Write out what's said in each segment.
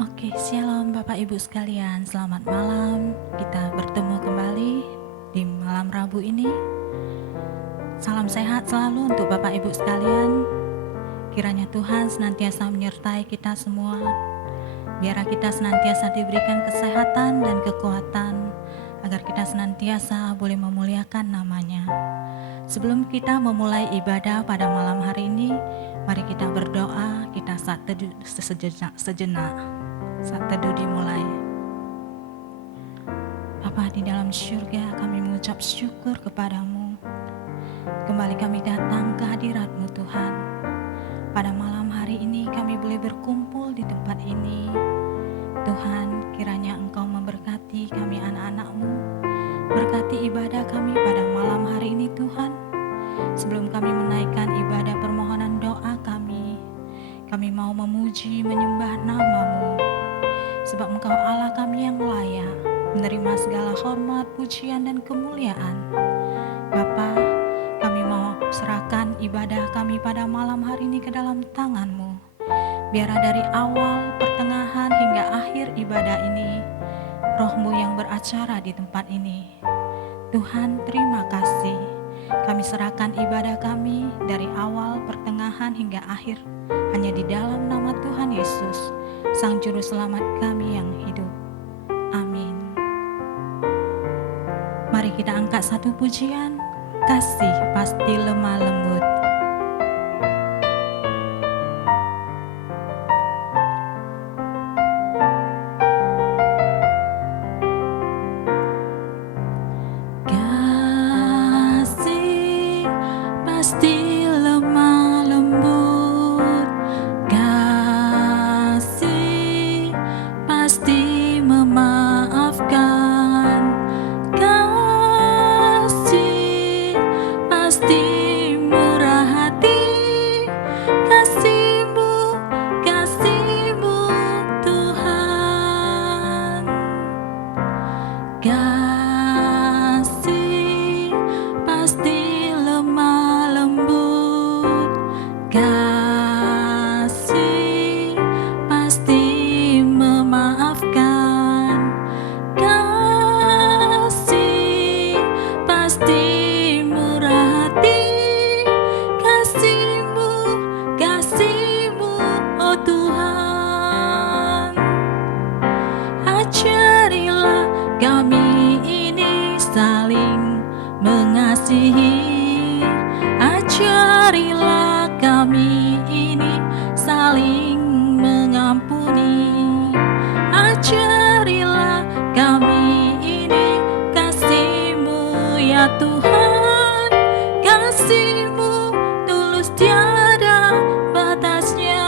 Oke, shalom Bapak Ibu sekalian, selamat malam. Kita bertemu kembali di malam Rabu ini. Salam sehat selalu untuk Bapak Ibu sekalian. Kiranya Tuhan senantiasa menyertai kita semua. Biar kita senantiasa diberikan kesehatan dan kekuatan, agar kita senantiasa boleh memuliakan namanya. Sebelum kita memulai ibadah pada malam hari ini, mari kita berdoa, kita saat teduh sejenak. Saat teduh dimulai. Bapa di dalam syurga, kami mengucap syukur kepadamu. Kembali kami datang ke hadirat-Mu Tuhan. Pada malam hari ini kami boleh berkumpul di tempat ini. Tuhan, kiranya Engkau memberkati kami anak-anak-Mu. Berkati ibadah kami pada malam hari ini Tuhan. Sebelum kami menaikkan ibadah permohonan doa kami mau memuji menyembah nama-Mu. Sebab Engkau Allah kami yang layak menerima segala hormat, pujian, dan kemuliaan. Bapa, kami mau serahkan ibadah kami pada malam hari ini ke dalam tangan-Mu. Biar dari awal, pertengahan, hingga akhir ibadah ini, Roh-Mu yang beracara di tempat ini. Tuhan, terima kasih. Kami serahkan ibadah kami dari awal, pertengahan, hingga akhir, hanya di dalam nama Tuhan Yesus, Sang Juru Selamat kami yang hidup. Amin. Mari kita angkat satu pujian, kasih pasti lemah lembut. Kasih pasti lemah lembut. Kasih pasti memaafkan. Kasih pasti murah hati. Kasih-Mu, kasih-Mu Tuhan. Kasih pasti lemah lembut. Kasih pasti memaafkan. Kasih pasti murah hati. Kasih-Mu, kasih-Mu, oh Tuhan. Ajarilah kami ini saling mengasihi. Ajarilah kami ini saling mengampuni. Ajarilah kami ini kasih-Mu ya Tuhan. Kasih-Mu tulus tiada batasnya.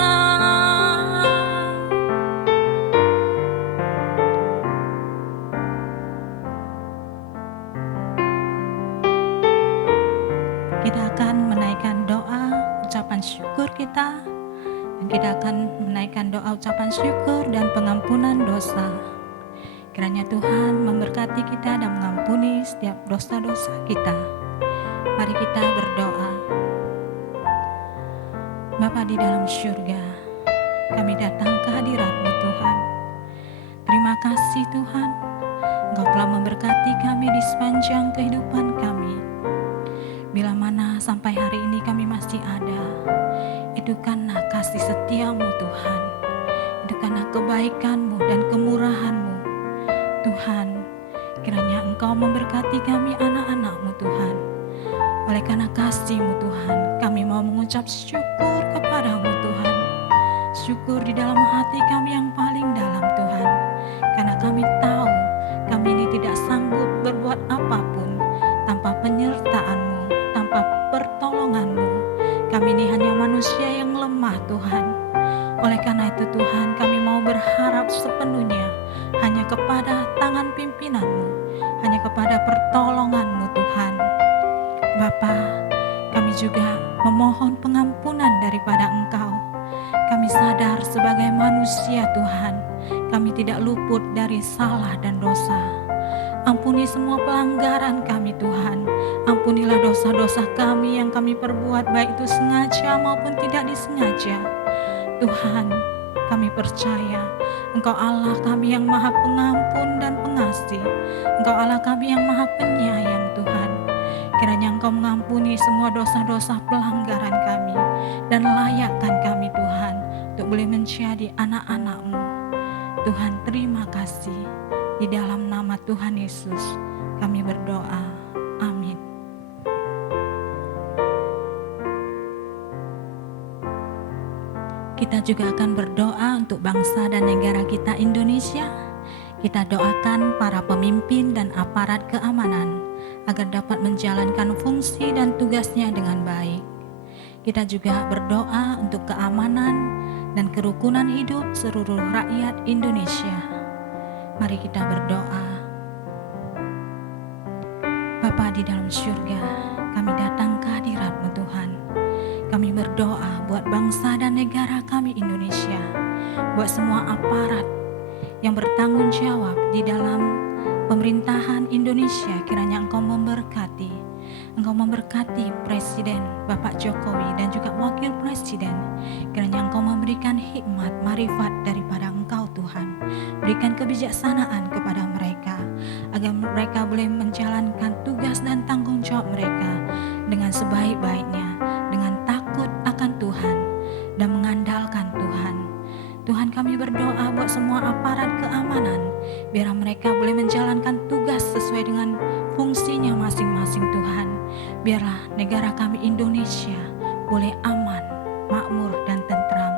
Kita akan menaikkan doa ucapan syukur kita, dan kita akan menaikkan doa ucapan syukur dan pengampunan dosa. Kiranya Tuhan memberkati kita dan mengampuni setiap dosa-dosa kita. Mari kita berdoa. Bapa di dalam syurga, kami datang ke hadirat-Mu Tuhan. Terima kasih Tuhan, Engkau telah memberkati kami di sepanjang kehidupan kami. Bila mana sampai hari ini kami masih ada, itu karena kasih setia-Mu Tuhan, itu karena kebaikan-Mu dan kemurahan-Mu. Tuhan, kiranya Engkau memberkati kami anak-anak-Mu Tuhan. Oleh karena kasih-Mu Tuhan, kami mau mengucap syukur kepada-Mu Tuhan. Syukur di dalam hati kami yang paling dalam Tuhan, karena kami tahu kami ini tidak sanggup berbuat apapun tanpa penyertaan-Mu, tanpa pertolongan-Mu. Kami ini hanya manusia yang lemah Tuhan. Oleh karena itu Tuhan, kami mau berharap sepenuhnya hanya kepada tangan pimpinan-Mu, hanya kepada pertolongan-Mu Tuhan. Bapa, kami juga memohon pengampunan daripada Engkau. Kami sadar sebagai manusia Tuhan, kami tidak luput dari salah dan dosa. Ampuni semua pelanggaran kami Tuhan. Ampunilah dosa-dosa kami yang kami perbuat, baik itu sengaja maupun tidak disengaja. Tuhan, kami percaya Engkau Allah kami yang maha pengampun dan pengasih. Engkau Allah kami yang maha penyayang Tuhan. Kiranya Engkau mengampuni semua dosa-dosa pelanggaran kami dan layakkan kami Tuhan untuk boleh menjadi anak-anak-Mu. Tuhan terima kasih. Di dalam nama Tuhan Yesus kami berdoa. Amin. Kita juga akan berdoa untuk bangsa dan negara kita Indonesia. Kita doakan para pemimpin dan aparat keamanan agar dapat menjalankan fungsi dan tugasnya dengan baik. Kita juga berdoa untuk keamanan dan kerukunan hidup seluruh rakyat Indonesia. Mari kita berdoa. Bapa di dalam surga, kami datang ke hadirat-Mu Tuhan. Kami berdoa buat bangsa dan negara kami Indonesia, buat semua aparat yang bertanggung jawab di dalam pemerintahan Indonesia. Kiranya Engkau memberkati. Engkau memberkati Presiden Bapak Jokowi dan juga Wakil Presiden. Kiranya Engkau memberikan hikmat, marifat daripada Engkau Tuhan. Berikan kebijaksanaan kepada mereka, agar mereka boleh menjalankan tugas dan tanggung jawab mereka dengan sebaik-baiknya, dengan takut akan Tuhan dan mengandalkan Tuhan. Tuhan, kami berdoa buat semua aparat keamanan, biar mereka boleh menjalankan tugas sesuai dengan fungsinya masing-masing Tuhan. Biarlah negara kami Indonesia boleh aman, makmur dan tentram.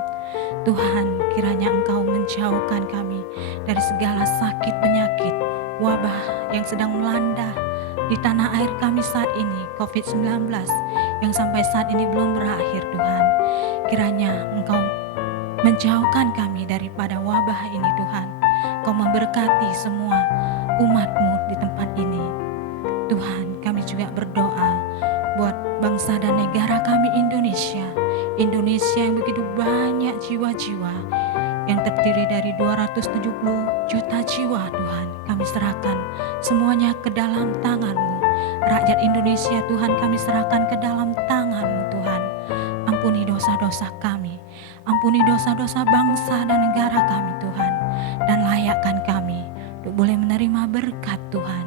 Tuhan, kiranya Engkau menjauhkan kami dari segala sakit penyakit, wabah yang sedang melanda di tanah air kami saat ini, COVID-19 yang sampai saat ini belum berakhir Tuhan. Kiranya Engkau menjauhkan kami daripada wabah ini Tuhan. Engkau memberkati semua umat-Mu di tempat ini. Tuhan, kami juga berdoa buat bangsa dan negara kami Indonesia. Indonesia yang begitu banyak jiwa-jiwa, yang terdiri dari 270 juta jiwa Tuhan. Kami serahkan semuanya ke dalam tangan-Mu. Rakyat Indonesia Tuhan, kami serahkan ke dalam tangan-Mu Tuhan. Ampuni dosa-dosa kami, ampuni dosa-dosa bangsa dan negara kami Tuhan, dan layakkan kami untuk boleh menerima berkat Tuhan.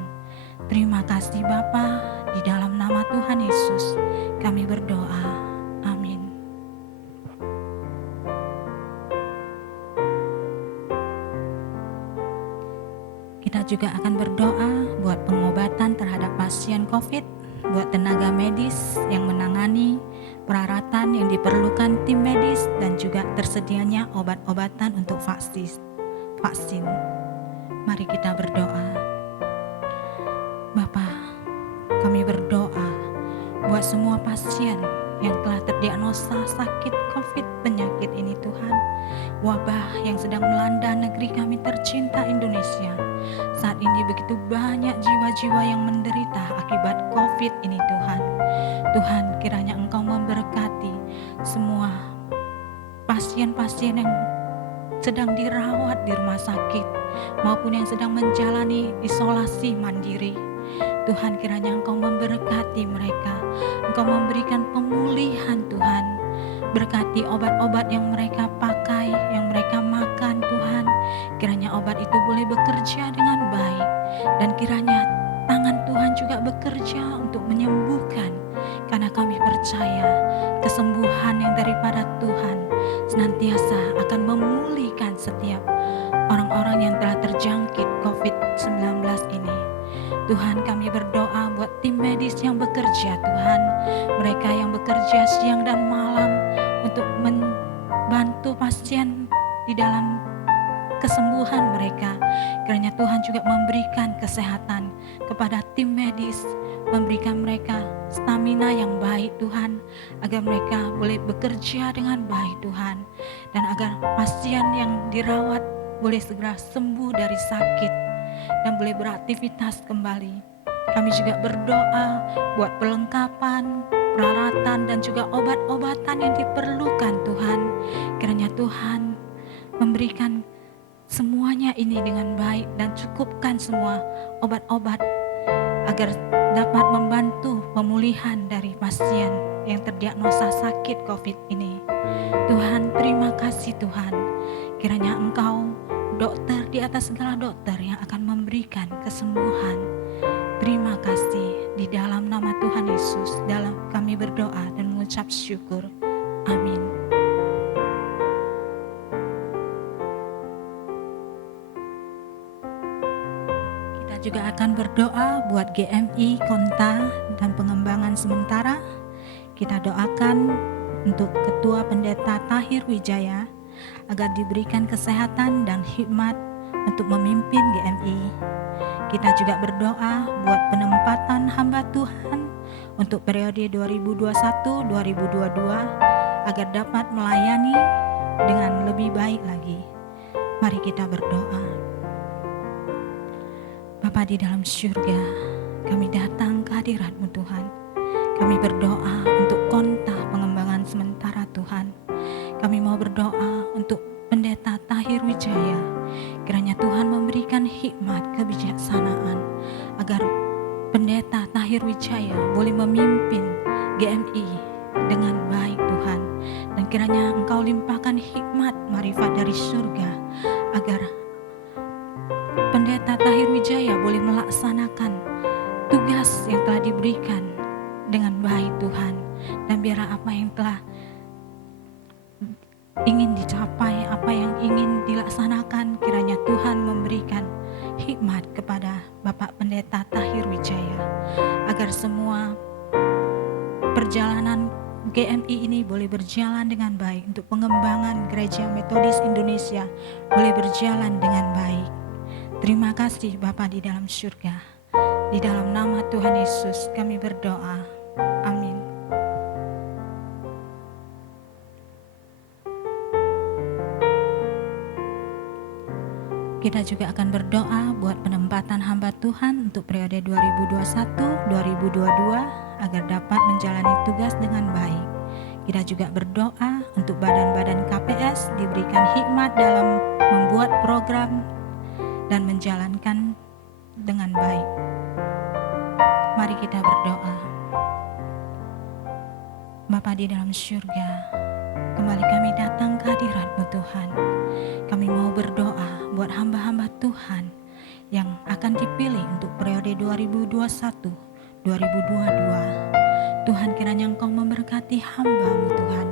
Terima kasih Bapa, di dalam nama Tuhan Yesus kami berdoa. Amin. Kita juga akan berdoa buat pengobatan terhadap pasien COVID, buat tenaga medis yang menangani peralatan yang diperlukan tim medis, dan juga tersedianya obat-obatan untuk vaksin. Mari kita berdoa. Bapa, kami berdoa buat semua pasien yang telah terdiagnosa sakit COVID penyakit ini Tuhan. Wabah yang sedang melanda negeri kami tercinta Indonesia. Saat ini begitu banyak jiwa-jiwa yang menderita akibat COVID ini Tuhan. Tuhan, kiranya Engkau memberkati semua pasien-pasien yang sedang dirawat di rumah sakit maupun yang sedang menjalani isolasi mandiri. Tuhan, kiranya Engkau memberkati mereka. Engkau memberikan pemulihan Tuhan. Berkati obat-obat yang mereka pakai, yang mereka makan Tuhan. Kiranya obat itu boleh bekerja dengan baik. Dan kiranya tangan Tuhan juga bekerja untuk menyembuhkan. Karena kami percaya kesembuhan yang daripada Tuhan senantiasa akan memulihkan setiap orang-orang yang telah terjangkit COVID-19 ini. Tuhan, kami berdoa buat tim medis yang bekerja Tuhan. Mereka yang bekerja siang dan malam untuk membantu pasien di dalam kesembuhan mereka. Kiranya Tuhan juga memberikan kesehatan kepada tim medis, memberikan mereka stamina yang baik Tuhan, agar mereka boleh bekerja dengan baik Tuhan, dan agar pasien yang dirawat boleh segera sembuh dari sakit dan boleh beraktivitas kembali. Kami juga berdoa buat perlengkapan, peralatan dan juga obat-obatan yang diperlukan Tuhan. Kiranya Tuhan memberikan semuanya ini dengan baik dan cukupkan semua obat-obat agar dapat membantu pemulihan dari pasien yang terdiagnosa sakit COVID ini. Tuhan, terima kasih Tuhan. Kiranya Engkau dokter di atas segala dokter yang akan memberikan kesembuhan. Terima kasih, di dalam nama Tuhan Yesus dalam kami berdoa dan mengucap syukur. Amin. Kita juga akan berdoa buat GMI Konta dan pengembangan sementara. Kita doakan untuk Ketua Pendeta Tahir Wijaya agar diberikan kesehatan dan hikmat untuk memimpin GMI. Kita juga berdoa buat penempatan hamba Tuhan untuk periode 2021-2022 agar dapat melayani dengan lebih baik lagi. Mari kita berdoa. Bapa di dalam surga, kami datang ke hadirat-Mu Tuhan. Kami berdoa untuk Konta pengembangan sementara Tuhan. Kami mau berdoa untuk Pendeta Tahir Wijaya. Kiranya Tuhan memberikan hikmat kebijaksanaan agar Pendeta Tahir Wijaya boleh memimpin GMI dengan baik Tuhan. Dan kiranya Engkau limpahkan hikmat marifat dari surga agar Pendeta Tahir Wijaya boleh melaksanakan tugas yang telah diberikan dengan baik Tuhan. Dan biarlah apa yang telah ingin dicapai, apa yang ingin dilaksanakan, kiranya Tuhan memberikan hikmat kepada Bapak Pendeta Tahir Wijaya agar semua perjalanan GMI ini boleh berjalan dengan baik, untuk pengembangan Gereja Metodis Indonesia boleh berjalan dengan baik. Terima kasih Bapa di dalam surga. Di dalam nama Tuhan Yesus kami berdoa. Amin. Kita juga akan berdoa buat penempatan hamba Tuhan untuk periode 2021-2022 agar dapat menjalani tugas dengan baik. Kita juga berdoa untuk badan-badan KPS diberikan hikmat dalam membuat program dan menjalankan dengan baik. Mari kita berdoa. Bapa di dalam surga, kembali kami datang ke hadirat-Mu Tuhan. Kami mau berdoa buat hamba-hamba Tuhan yang akan dipilih untuk periode 2021-2022. Tuhan, kiranya Engkau memberkati hamba-Mu Tuhan.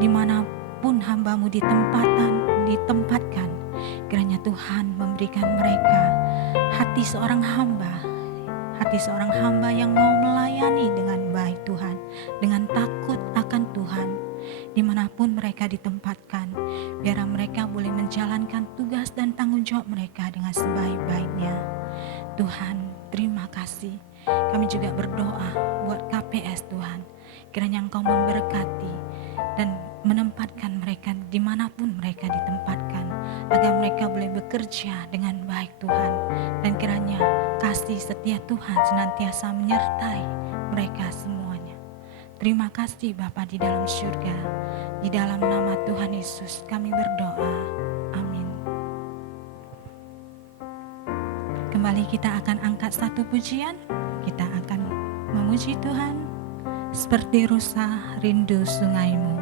Dimanapun hamba-Mu ditempatkan, kiranya Tuhan memberikan mereka hati seorang hamba yang mau melayani dengan baik Tuhan, dengan takut akan Tuhan. Dimanapun mereka ditempatkan, biar mereka boleh menjalankan tugas dan tanggung jawab mereka dengan sebaik-baiknya. Tuhan, terima kasih. Kami juga berdoa buat KPS Tuhan. Kiranya Engkau memberkati dan menempatkan mereka dimanapun mereka ditempatkan, agar mereka boleh bekerja dengan baik Tuhan. Dan kiranya kasih setia Tuhan senantiasa menyertai mereka semuanya. Terima kasih Bapa di dalam surga. Di dalam nama Tuhan Yesus kami berdoa. Amin. Kembali kita akan angkat satu pujian. Kita akan memuji Tuhan. Seperti rusa rindu sungaimu.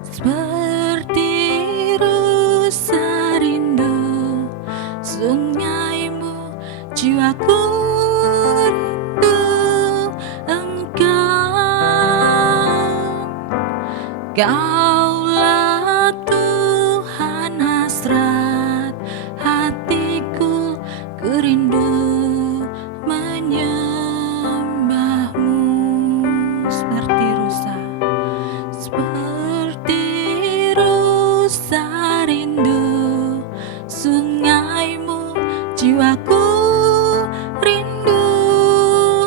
Seperti rusa rindu sungaimu, jiwaku rindu Engkau. Kaulah Tuhan hasrat hatiku, ku rindu menyembahmu. Seperti rusa rindu sungaimu, jiwaku rindu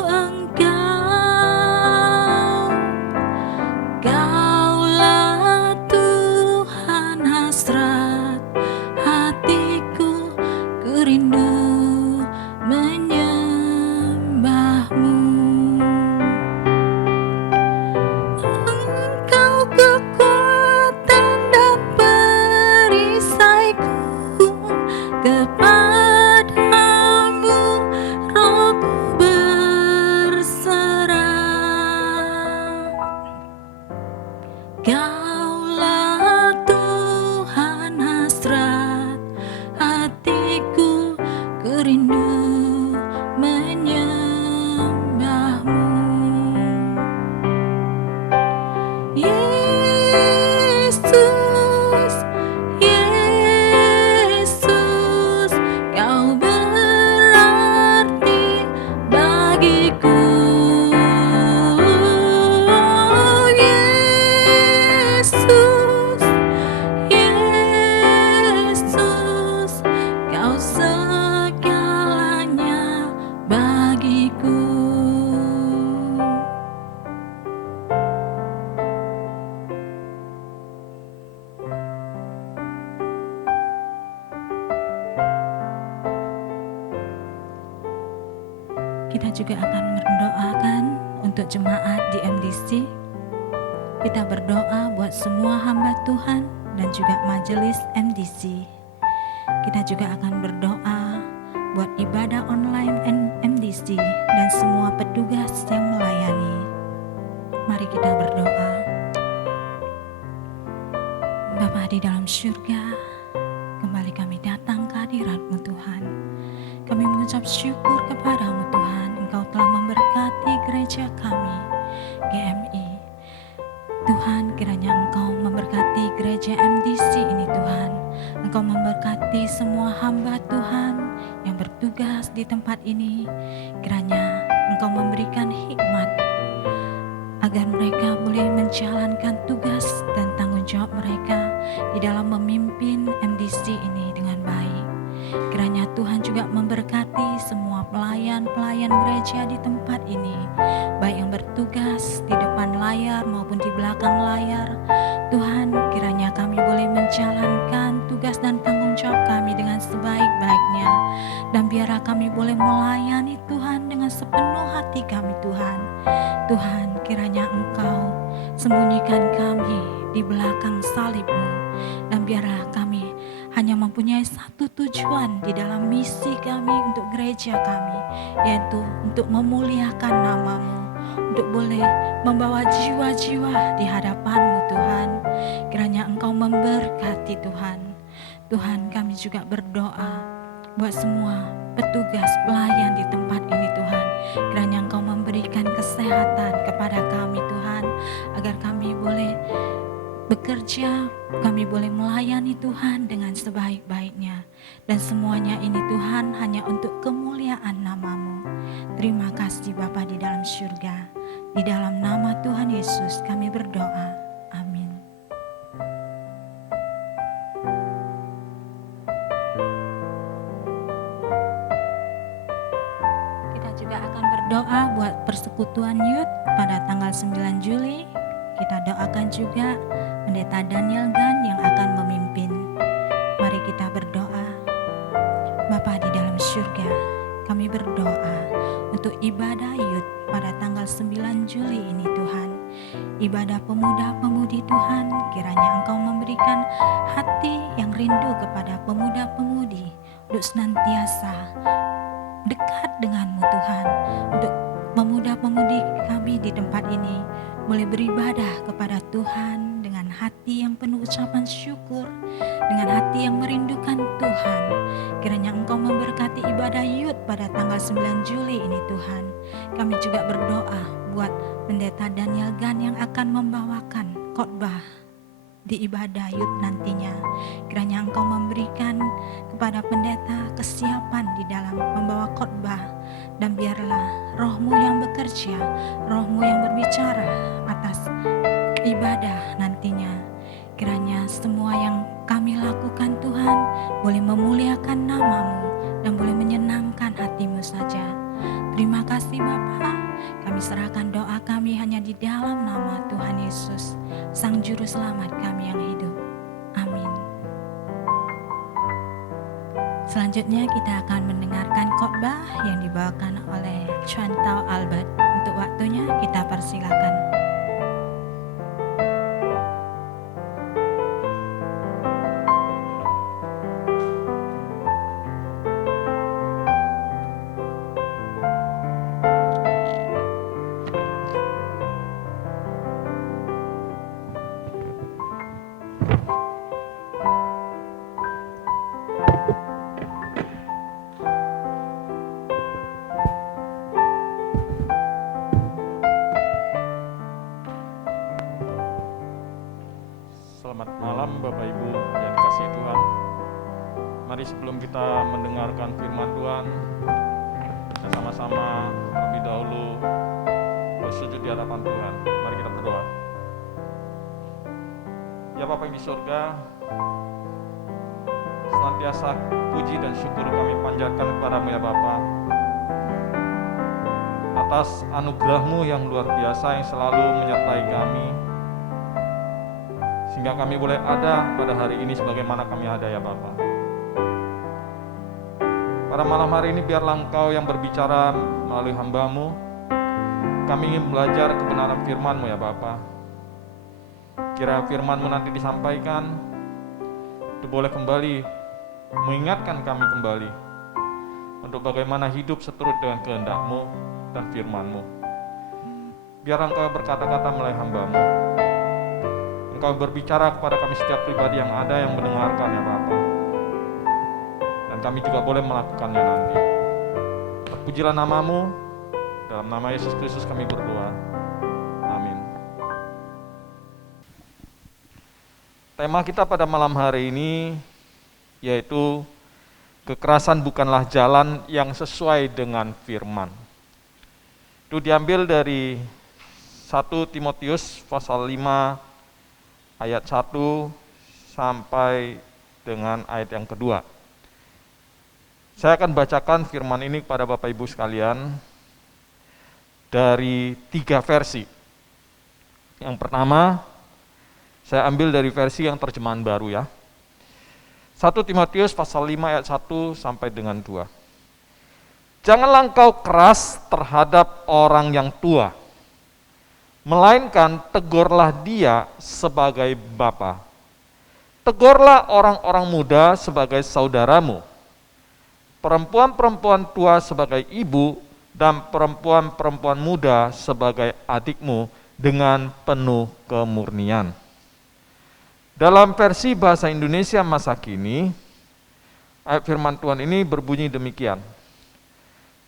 Engkau. Kaulah Tuhan hasrat hatiku, ku rindu menyembahmu. Engkau kekuatan dan perisaiku, kepada Kita juga akan mendoakan untuk jemaat di MDC. Kita berdoa buat semua hamba Tuhan dan juga majelis MDC. Kita juga akan berdoa buat ibadah online MDC dan semua petugas yang melayani. Mari kita berdoa. Bapa di dalam surga, kembali kami datang ke hadirat-Mu Tuhan. Kami mengucap syukur kepada-Mu Tuhan, Engkau telah memberkati gereja kami, GMI. Tuhan, kiranya Engkau memberkati gereja MDC ini Tuhan. Engkau memberkati semua hamba Tuhan yang bertugas di tempat ini. Kiranya Engkau memberikan hikmat agar mereka boleh menjalankan tugas dan tanggung jawab mereka di dalam memimpin MDC ini dengan baik. Kiranya Tuhan juga memberkati semua pelayan-pelayan gereja di tempat ini, baik yang bertugas di depan layar maupun di belakang layar. Tuhan, kiranya kami boleh menjalankan tugas dan tanggung jawab kami dengan sebaik-baiknya, dan biarlah kami boleh melayani Tuhan dengan sepenuh hati kami Tuhan. Tuhan, kiranya Engkau sembunyikan kami di belakang salib-Mu, dan biarlah kami hanya mempunyai satu tujuan di dalam misi kami untuk gereja kami, yaitu untuk memuliakan nama-Mu, untuk boleh membawa jiwa-jiwa di hadapan-Mu Tuhan. Kiranya Engkau memberkati Tuhan. Tuhan, kami juga berdoa buat semua petugas pelayan di tempat ini Tuhan. Kiranya Engkau memberikan kesehatan kepada kami Tuhan, agar kami boleh bekerja, kami boleh melayani Tuhan dengan sebaik-baiknya. Dan semuanya ini Tuhan hanya untuk kemuliaan nama-Mu. Terima kasih Bapa di dalam surga. Di dalam nama Tuhan Yesus kami berdoa. Amin. Kita juga akan berdoa buat persekutuan Youth pada tanggal 9 Juli. Kita doakan juga Pendeta Daniel Gan yang akan memimpin. Mari kita berdoa. Bapa di dalam surga, kami berdoa untuk ibadah Youth pada tanggal 9 Juli ini Tuhan. Ibadah pemuda-pemudi Tuhan, kiranya Engkau memberikan hati yang rindu kepada pemuda-pemudi untuk senantiasa dekat dengan-Mu Tuhan. Untuk pemuda-pemudi kami di tempat ini boleh beribadah kepada Tuhan dengan hati yang penuh ucapan syukur, dengan hati yang merindukan Tuhan. Kiranya Engkau memberkati ibadah Youth pada tanggal 9 Juli ini Tuhan. Kami juga berdoa buat Pendeta Daniel Gan yang akan membawakan khotbah di ibadah Youth nantinya. Kiranya Engkau memberikan kepada pendeta kesiapan di dalam membawa khotbah, dan biarlah Roh-Mu yang bekerja, Roh-Mu yang berbicara atas ibadah nantinya. Kiranya semua yang kami lakukan Tuhan boleh memuliakan nama-Mu dan boleh menyenangkan hati-Mu saja. Terima kasih Bapa. Kami serahkan doa kami hanya di dalam nama Tuhan Yesus, Sang Juru Selamat kami yang hidup. Amin. Selanjutnya kita akan mendengarkan khotbah yang dibawakan oleh Chantal Albert. Untuk waktunya kita persilakan. Selamat malam Bapak Ibu yang dikasihi Tuhan. Mari sebelum kita mendengarkan firman Tuhan, kita sama-sama terlebih dahulu bersujud di hadapan Tuhan. Mari kita berdoa. Ya Bapa yang di surga, senantiasa puji dan syukur kami panjatkan kepadamu ya Bapa, atas anugerah-Mu yang luar biasa yang selalu menyertai kami, sehingga kami boleh ada pada hari ini sebagaimana kami ada ya Bapa. Pada malam hari ini biarlah Engkau yang berbicara melalui hamba-Mu. Kami ingin belajar kebenaran firman-Mu ya Bapa. Kira firman-Mu nanti disampaikan, itu boleh kembali mengingatkan kami kembali untuk bagaimana hidup seturut dengan kehendak-Mu dan firman-Mu. Biar Engkau berkata-kata melalui hamba-Mu. Engkau berbicara kepada kami setiap pribadi yang ada yang mendengarkan ya Bapa. Dan kami juga boleh melakukannya nanti. Terpujilah nama-Mu, dalam nama Yesus Kristus kami berdoa. Amin. Tema kita pada malam hari ini yaitu kekerasan bukanlah jalan yang sesuai dengan firman. Itu diambil dari 1 Timotius pasal 5 ayat 1 sampai dengan ayat yang kedua. Saya akan bacakan firman ini kepada Bapak Ibu sekalian dari 3 versi. Yang pertama, saya ambil dari versi yang terjemahan baru ya. 1 Timotius pasal 5 ayat 1 sampai dengan 2. Janganlah engkau keras terhadap orang yang tua, melainkan tegurlah dia sebagai bapa. Tegurlah orang-orang muda sebagai saudaramu, perempuan-perempuan tua sebagai ibu, dan perempuan-perempuan muda sebagai adikmu dengan penuh kemurnian. Dalam versi bahasa Indonesia masa kini, ayat firman Tuhan ini berbunyi demikian.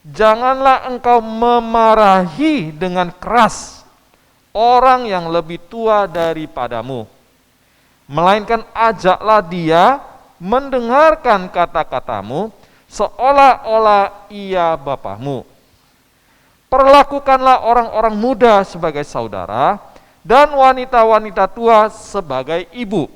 Janganlah engkau memarahi dengan keras orang yang lebih tua daripadamu, melainkan ajaklah dia mendengarkan kata-katamu seolah-olah ia bapamu. Perlakukanlah orang-orang muda sebagai saudara dan wanita-wanita tua sebagai ibu.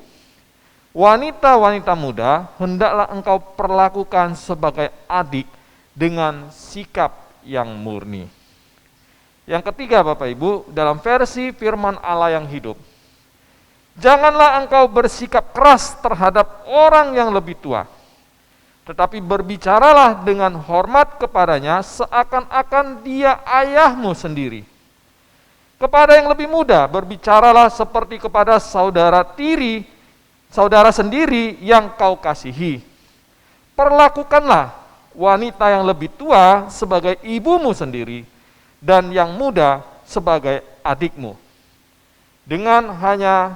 Wanita-wanita muda hendaklah engkau perlakukan sebagai adik dengan sikap yang murni. Yang ketiga Bapak Ibu, dalam versi firman Allah yang hidup. Janganlah engkau bersikap keras terhadap orang yang lebih tua, tetapi berbicaralah dengan hormat kepadanya seakan-akan dia ayahmu sendiri. Kepada yang lebih muda, berbicaralah seperti kepada saudara tiri, saudara sendiri yang kau kasihi. Perlakukanlah wanita yang lebih tua sebagai ibumu sendiri, dan yang muda sebagai adikmu, dengan hanya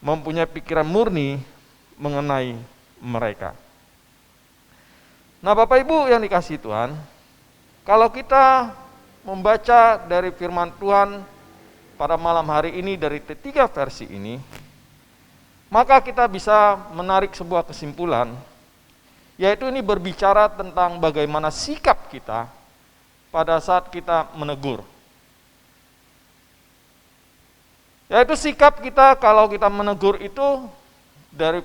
mempunyai pikiran murni mengenai mereka. Nah Bapak Ibu yang dikasihi Tuhan, kalau kita membaca dari firman Tuhan pada malam hari ini dari ketiga versi ini, maka kita bisa menarik sebuah kesimpulan, yaitu ini berbicara tentang bagaimana sikap kita pada saat kita menegur. Yaitu sikap kita kalau kita menegur itu dari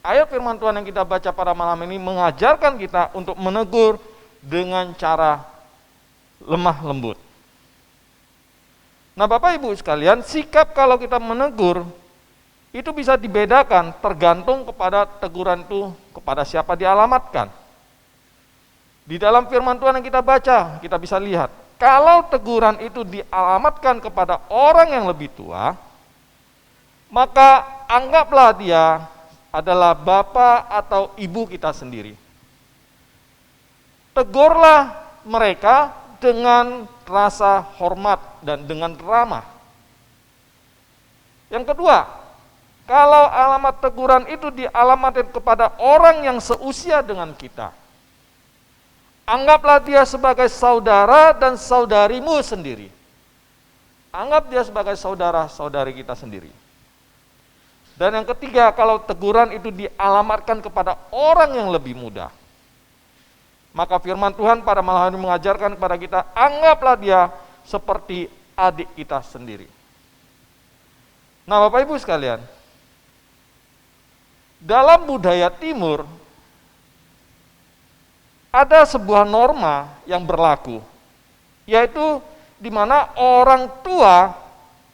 ayat firman Tuhan yang kita baca pada malam ini mengajarkan kita untuk menegur dengan cara lemah lembut. Nah Bapak Ibu sekalian, sikap kalau kita menegur itu bisa dibedakan tergantung kepada teguran itu kepada siapa dialamatkan. Di dalam firman Tuhan yang kita baca, kita bisa lihat, kalau teguran itu dialamatkan kepada orang yang lebih tua, maka anggaplah dia adalah bapak atau ibu kita sendiri. Tegurlah mereka dengan rasa hormat dan dengan ramah. Yang kedua, kalau alamat teguran itu dialamatkan kepada orang yang seusia dengan kita, anggaplah dia sebagai saudara dan saudarimu sendiri. Anggap dia sebagai saudara-saudari kita sendiri. Dan yang ketiga, kalau teguran itu dialamatkan kepada orang yang lebih muda, maka firman Tuhan pada malam hari mengajarkan kepada kita, anggaplah dia seperti adik kita sendiri. Nah Bapak Ibu sekalian, dalam budaya timur, ada sebuah norma yang berlaku, yaitu di mana orang tua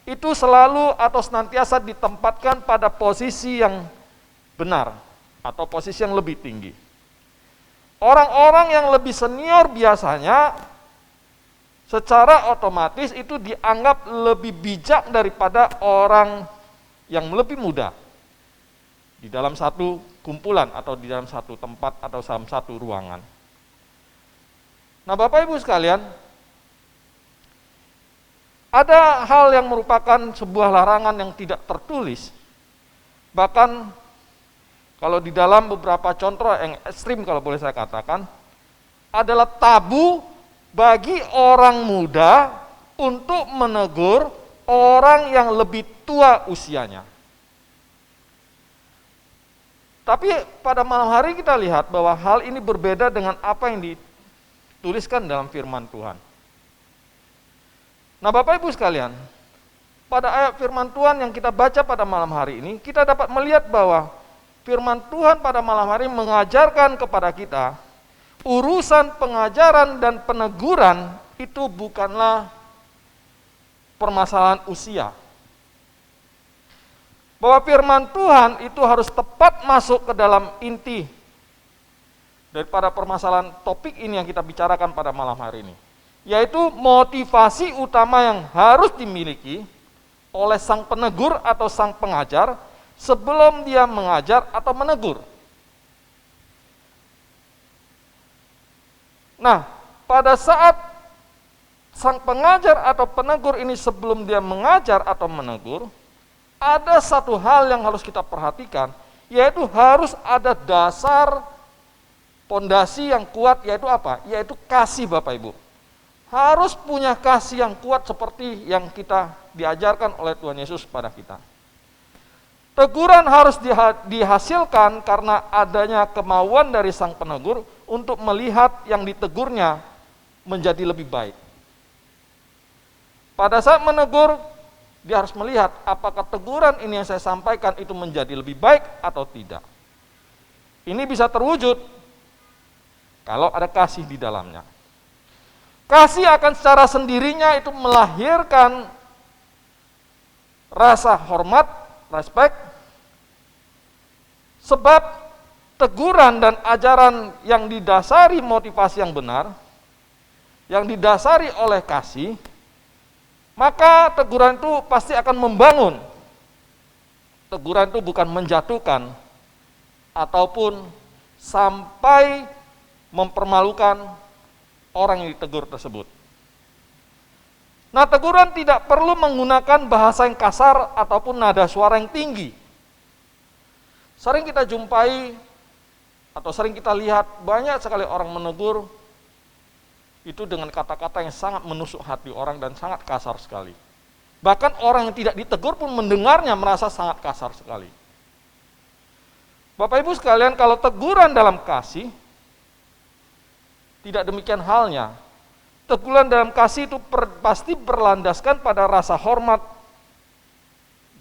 itu selalu atau senantiasa ditempatkan pada posisi yang benar atau posisi yang lebih tinggi. orang-orang yang lebih senior biasanya secara otomatis itu dianggap lebih bijak daripada orang yang lebih muda di dalam satu kumpulan atau di dalam satu tempat atau dalam satu ruangan. Nah, Bapak Ibu sekalian, ada hal yang merupakan sebuah larangan yang tidak tertulis. Bahkan kalau di dalam beberapa contoh yang ekstrim kalau boleh saya katakan, adalah tabu bagi orang muda untuk menegur orang yang lebih tua usianya. Tapi pada malam hari kita lihat bahwa hal ini berbeda dengan apa yang dituliskan dalam firman Tuhan. Nah, Bapak Ibu sekalian, pada ayat firman Tuhan yang kita baca pada malam hari ini, kita dapat melihat bahwa firman Tuhan pada malam hari mengajarkan kepada kita urusan pengajaran dan peneguran itu bukanlah permasalahan usia. Bahwa firman Tuhan itu harus tepat masuk ke dalam inti daripada permasalahan topik ini yang kita bicarakan pada malam hari ini. Yaitu motivasi utama yang harus dimiliki oleh sang penegur atau sang pengajar sebelum dia mengajar atau menegur. Nah, pada saat sang pengajar atau penegur ini sebelum dia mengajar atau menegur, ada satu hal yang harus kita perhatikan, yaitu harus ada dasar pondasi yang kuat, yaitu apa? Yaitu kasih, Bapak Ibu. Harus punya kasih yang kuat seperti yang kita diajarkan oleh Tuhan Yesus pada kita. Teguran harus dihasilkan karena adanya kemauan dari sang penegur untuk melihat yang ditegurnya menjadi lebih baik. Pada saat menegur, dia harus melihat apakah teguran ini yang saya sampaikan itu menjadi lebih baik atau tidak. Ini bisa terwujud kalau ada kasih di dalamnya. Kasih akan secara sendirinya itu melahirkan rasa hormat, respek, sebab teguran dan ajaran yang didasari motivasi yang benar, yang didasari oleh kasih, maka teguran itu pasti akan membangun. Teguran itu bukan menjatuhkan ataupun sampai mempermalukan orang yang ditegur tersebut. Nah, teguran tidak perlu menggunakan bahasa yang kasar ataupun nada suara yang tinggi. Sering kita jumpai atau sering kita lihat banyak sekali orang menegur itu dengan kata-kata yang sangat menusuk hati orang dan sangat kasar sekali. Bahkan orang yang tidak ditegur pun mendengarnya merasa sangat kasar sekali. Bapak Ibu sekalian, kalau teguran dalam kasih, tidak demikian halnya. Teguran dalam kasih itu pasti berlandaskan pada rasa hormat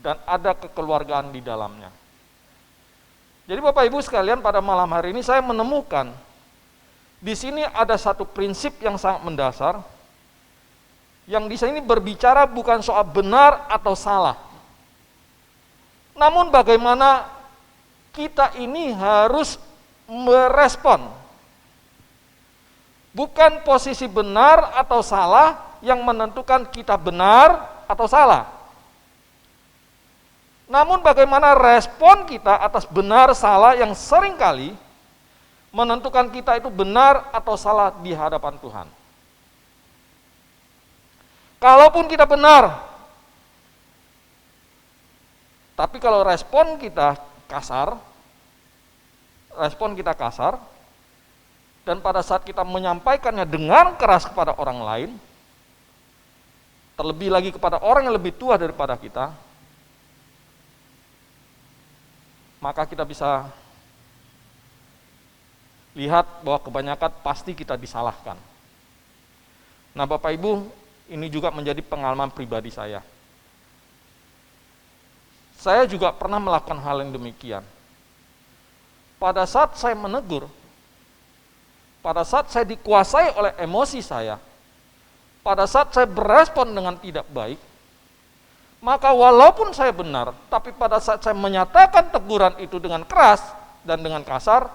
dan ada kekeluargaan di dalamnya. Jadi Bapak Ibu sekalian, pada malam hari ini saya menemukan di sini ada satu prinsip yang sangat mendasar, yang di sini berbicara bukan soal benar atau salah, namun bagaimana kita ini harus merespon. Bukan posisi benar atau salah yang menentukan kita benar atau salah, namun bagaimana respon kita atas benar salah yang seringkali menentukan kita itu benar atau salah di hadapan Tuhan. Kalaupun kita benar, tapi kalau respon kita kasar, dan pada saat kita menyampaikannya dengan keras kepada orang lain, terlebih lagi kepada orang yang lebih tua daripada kita, maka kita bisa lihat bahwa kebanyakan pasti kita disalahkan. Nah, Bapak Ibu, ini juga menjadi pengalaman pribadi saya. Saya juga pernah melakukan hal yang demikian. Pada saat saya menegur, pada saat saya dikuasai oleh emosi saya, pada saat saya berespon dengan tidak baik, maka walaupun saya benar, tapi pada saat saya menyatakan teguran itu dengan keras dan dengan kasar,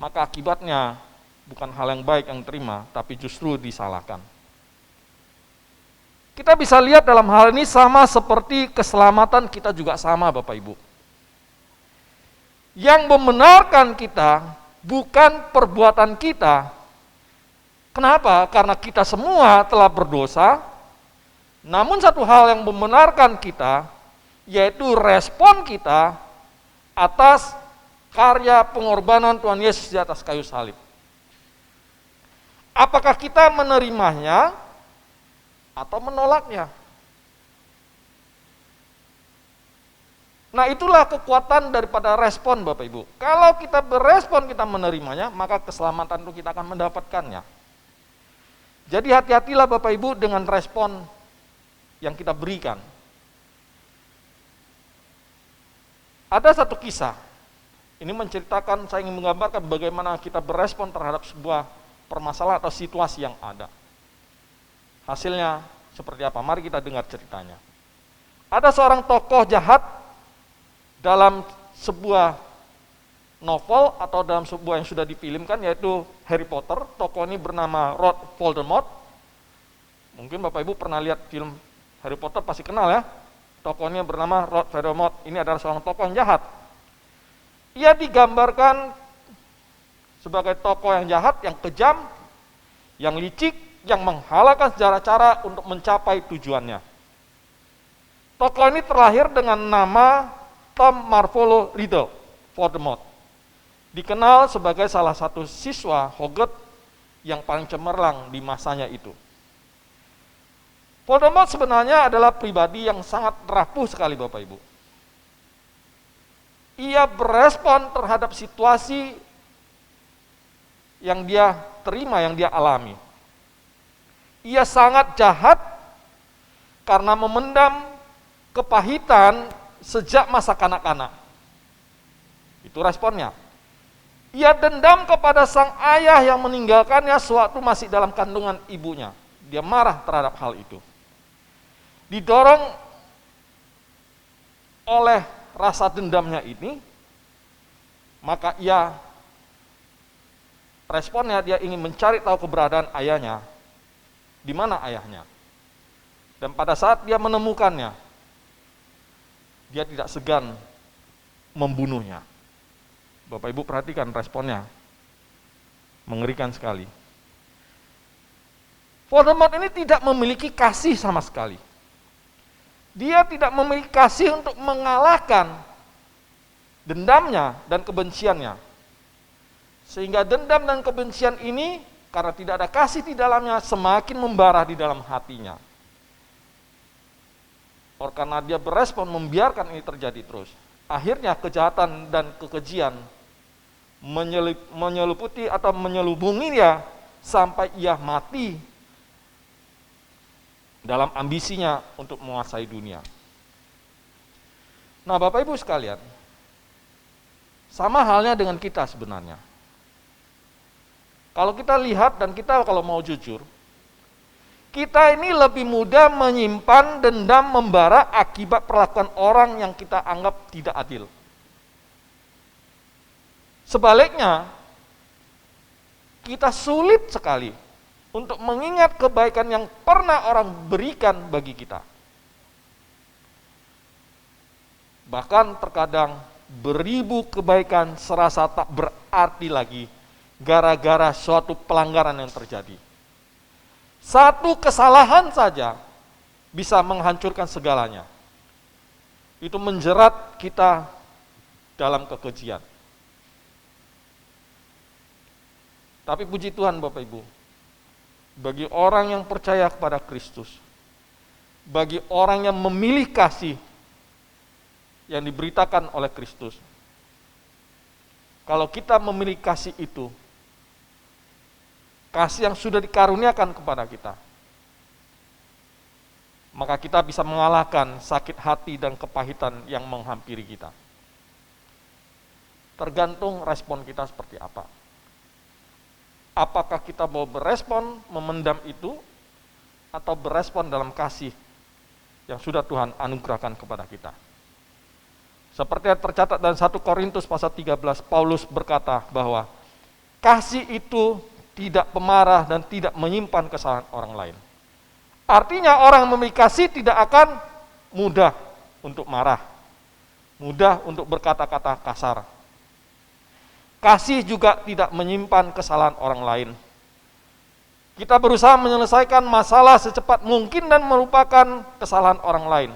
maka akibatnya bukan hal yang baik yang terima, tapi justru disalahkan. Kita bisa lihat dalam hal ini sama seperti keselamatan kita juga sama, Bapak Ibu. Yang membenarkan kita bukan perbuatan kita. Kenapa? Karena kita semua telah berdosa. Namun satu hal yang membenarkan kita, yaitu respon kita atas karya pengorbanan Tuhan Yesus di atas kayu salib. Apakah kita menerimanya atau menolaknya? Nah, itulah kekuatan daripada respon, Bapak Ibu. Kalau kita berespon, kita menerimanya, maka keselamatan itu kita akan mendapatkannya. Jadi hati-hatilah Bapak Ibu dengan respon yang kita berikan. Ada satu kisah, ini menceritakan, saya ingin menggambarkan bagaimana kita berespon terhadap sebuah permasalahan atau situasi yang ada. Hasilnya seperti apa? Mari kita dengar ceritanya. Ada seorang tokoh jahat dalam sebuah novel atau dalam sebuah yang sudah difilmkan, yaitu Harry Potter. Tokoh ini bernama Lord Voldemort. Mungkin Bapak Ibu pernah lihat film Harry Potter, pasti kenal ya. Tokohnya bernama Lord Voldemort. Ini adalah seorang tokoh yang jahat. Ia digambarkan sebagai tokoh yang jahat, yang kejam, yang licik, yang menghalakan segala cara untuk mencapai tujuannya. Tokoh ini terlahir dengan nama Tom Marvolo Riddle Voldemort. Dikenal sebagai salah satu siswa Hogwarts yang paling cemerlang di masanya itu. Voldemort sebenarnya adalah pribadi yang sangat rapuh sekali, Bapak Ibu. Ia berespon terhadap situasi yang dia terima, yang dia alami. Ia sangat jahat karena memendam kepahitan sejak masa kanak-kanak. Itu responnya. Ia dendam kepada sang ayah yang meninggalkannya sewaktu masih dalam kandungan ibunya. Dia marah terhadap hal itu. Didorong oleh rasa dendamnya ini, maka responnya dia ingin mencari tahu keberadaan ayahnya. Di mana ayahnya? Dan pada saat dia menemukannya, dia tidak segan membunuhnya. Bapak Ibu perhatikan responnya. Mengerikan sekali. Voldemort ini tidak memiliki kasih sama sekali. Dia tidak memiliki kasih untuk mengalahkan dendamnya dan kebenciannya. Sehingga dendam dan kebencian ini, karena tidak ada kasih di dalamnya, semakin membara di dalam hatinya. Karena dia berespon membiarkan ini terjadi terus. Akhirnya kejahatan dan kekejian menyeluputi atau menyelubungi dia sampai ia mati dalam ambisinya untuk menguasai dunia. Nah, Bapak Ibu sekalian, sama halnya dengan kita sebenarnya. Kalau kita lihat dan kita kalau mau jujur, kita ini lebih mudah menyimpan dendam membara akibat perlakuan orang yang kita anggap tidak adil. Sebaliknya, kita sulit sekali untuk mengingat kebaikan yang pernah orang berikan bagi kita. Bahkan terkadang beribu kebaikan serasa tak berarti lagi gara-gara suatu pelanggaran yang terjadi. Satu kesalahan saja bisa menghancurkan segalanya. Itu menjerat kita dalam kekejian. Tapi puji Tuhan Bapak Ibu, bagi orang yang percaya kepada Kristus, bagi orang yang memilih kasih yang diberitakan oleh Kristus, kalau kita memilih kasih itu, kasih yang sudah dikaruniakan kepada kita, maka kita bisa mengalahkan sakit hati dan kepahitan yang menghampiri kita. Tergantung respon kita seperti apa. Apakah kita mau berespon memendam itu, atau berespon dalam kasih yang sudah Tuhan anugerahkan kepada kita. Seperti yang tercatat dalam 1 Korintus pasal 13, Paulus berkata bahwa kasih itu tidak pemarah dan tidak menyimpan kesalahan orang lain. Artinya orang yang memiliki kasih tidak akan mudah untuk marah, mudah untuk berkata-kata kasar. Kasih juga tidak menyimpan kesalahan orang lain. Kita berusaha menyelesaikan masalah secepat mungkin dan melupakan kesalahan orang lain.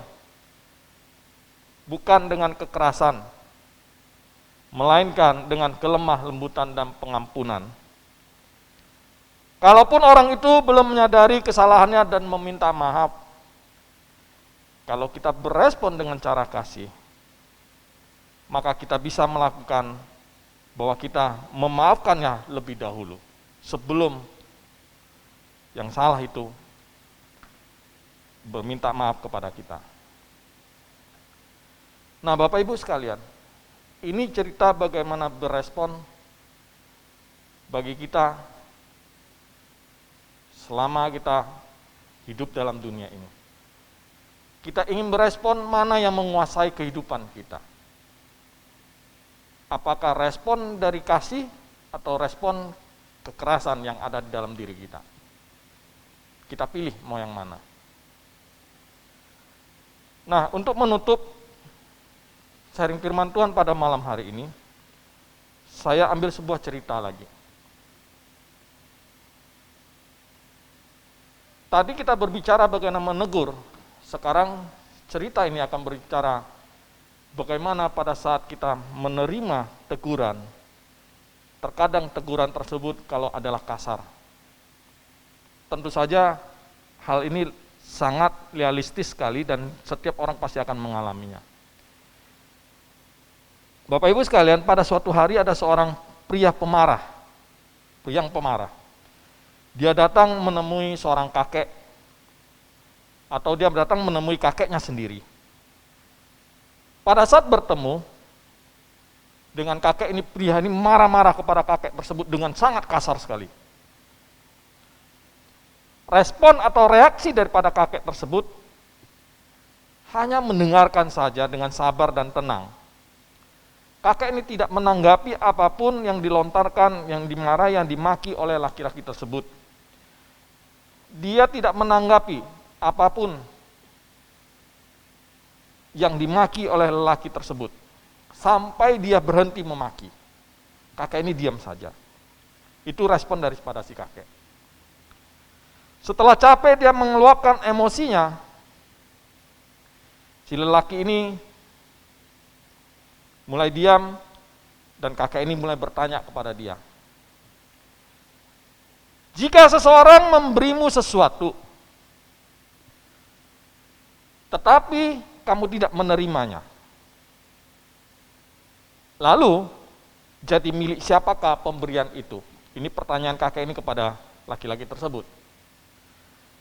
Bukan dengan kekerasan, melainkan dengan kelemah lembutan dan pengampunan. Kalaupun orang itu belum menyadari kesalahannya dan meminta maaf, kalau kita berespon dengan cara kasih, maka kita bisa melakukan bahwa kita memaafkannya lebih dahulu, sebelum yang salah itu berminta maaf kepada kita. Nah, Bapak Ibu sekalian, ini cerita bagaimana berespon bagi kita selama kita hidup dalam dunia ini. Kita ingin berespon mana yang menguasai kehidupan kita. Apakah respon dari kasih atau respon kekerasan yang ada di dalam diri kita? Kita pilih mau yang mana. Nah, untuk menutup sharing firman Tuhan pada malam hari ini, saya ambil sebuah cerita lagi. Tadi kita berbicara bagaimana menegur, sekarang cerita ini akan berbicara bagaimana pada saat kita menerima teguran, terkadang teguran tersebut kalau adalah kasar. Tentu saja hal ini sangat realistis sekali dan setiap orang pasti akan mengalaminya. Bapak Ibu sekalian, pada suatu hari ada seorang pria pemarah. Dia datang menemui seorang kakek, atau dia datang menemui kakeknya sendiri. Pada saat bertemu dengan kakek ini, pria ini marah-marah kepada kakek tersebut dengan sangat kasar sekali. Respon atau reaksi daripada kakek tersebut hanya mendengarkan saja dengan sabar dan tenang. Kakek ini tidak menanggapi apapun yang dilontarkan, yang dimarahi, yang dimaki oleh laki-laki tersebut. Dia tidak menanggapi apapun yang dimaki oleh lelaki tersebut sampai dia berhenti memaki. Kakek ini diam saja. Itu respon daripada si kakek. Setelah capek dia mengeluapkan emosinya, si lelaki ini mulai diam dan kakek ini mulai bertanya kepada dia. Jika seseorang memberimu sesuatu, tetapi kamu tidak menerimanya, lalu jadi milik siapakah pemberian itu? Ini pertanyaan kakek ini kepada laki-laki tersebut.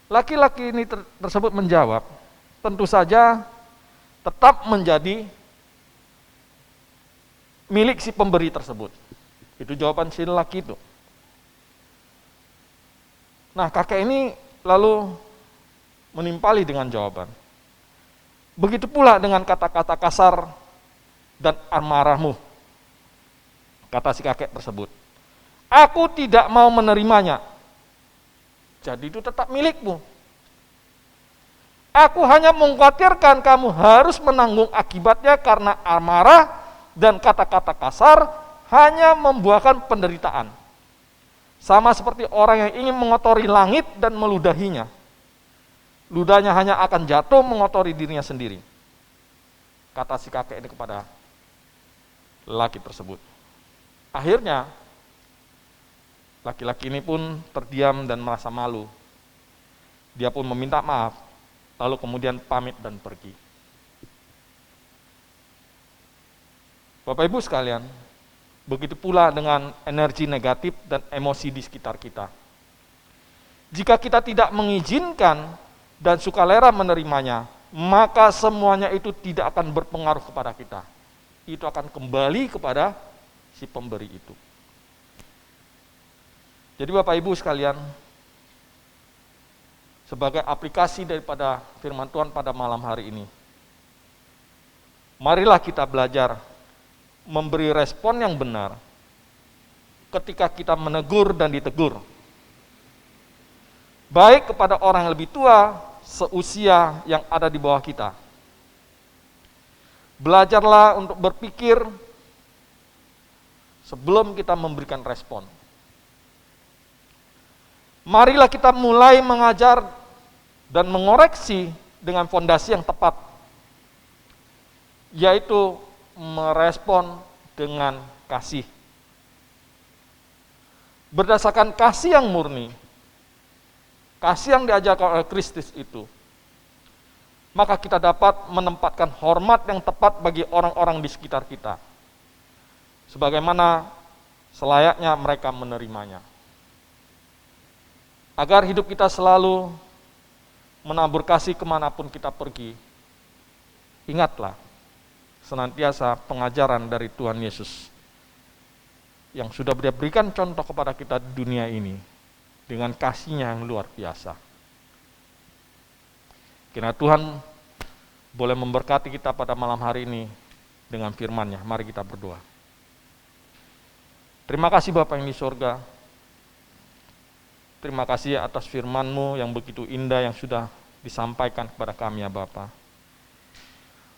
Laki-laki ini tersebut menjawab, tentu saja tetap menjadi milik si pemberi tersebut. Itu jawaban si lelaki itu. Nah, kakek ini lalu menimpali dengan jawaban. Begitu pula dengan kata-kata kasar dan amarahmu, kata si kakek tersebut. Aku tidak mau menerimanya. Jadi itu tetap milikmu. Aku hanya mengkhawatirkan kamu harus menanggung akibatnya karena amarah dan kata-kata kasar hanya membuahkan penderitaan. Sama seperti orang yang ingin mengotori langit dan meludahinya. Ludahnya hanya akan jatuh mengotori dirinya sendiri. Kata si kakek ini kepada lelaki tersebut. Akhirnya, laki-laki ini pun terdiam dan merasa malu. Dia pun meminta maaf, lalu kemudian pamit dan pergi. Bapak Ibu sekalian, begitu pula dengan energi negatif dan emosi di sekitar kita. Jika kita tidak mengizinkan dan sukarela menerimanya, maka semuanya itu tidak akan berpengaruh kepada kita. Itu akan kembali kepada si pemberi itu. Jadi Bapak Ibu sekalian, sebagai aplikasi daripada firman Tuhan pada malam hari ini, marilah kita belajar memberi respon yang benar ketika kita menegur dan ditegur. Baik kepada orang yang lebih tua, seusia yang ada di bawah kita. Belajarlah untuk berpikir sebelum kita memberikan respon. Marilah kita mulai mengajar dan mengoreksi dengan fondasi yang tepat, yaitu merespon dengan kasih. Berdasarkan kasih yang murni, kasih yang diajarkan oleh Kristus itu, maka kita dapat menempatkan hormat yang tepat bagi orang-orang di sekitar kita, sebagaimana selayaknya mereka menerimanya. Agar hidup kita selalu menabur kasih kemanapun kita pergi, ingatlah senantiasa pengajaran dari Tuhan Yesus yang sudah berikan contoh kepada kita di dunia ini dengan kasih-Nya yang luar biasa. Kiranya Tuhan boleh memberkati kita pada malam hari ini dengan firman-Nya. Mari kita berdoa. Terima kasih Bapa yang di surga. Terima kasih atas firman-Mu yang begitu indah yang sudah disampaikan kepada kami ya Bapa.